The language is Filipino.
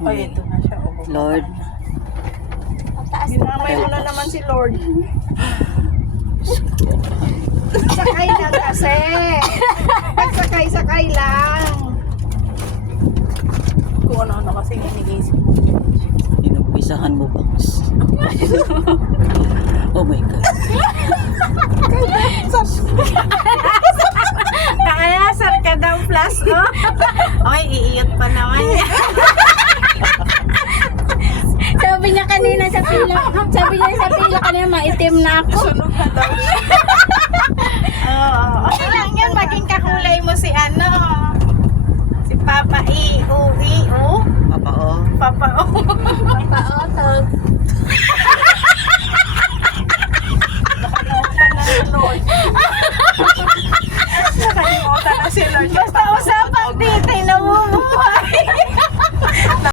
Ay, ito na siya. Oh, Lord. ginamay mo na naman si Lord. Sakay lang kasi. Pagsakay-sakay lang. Kung ano-ano kasi iniisip mo. Inumpisahan mo ba? Oh my God. Nakayasar ka daw plus, oh. Ay, iiyot pa naman yan. Sabi niya kanina sa pila kanina maitim na ako. Sunog na daw siya. Oo. Okay lang yan, maging kakulay mo si ano. Si Papa E-O-E-O. Papa, oh. Papa O. Paotog.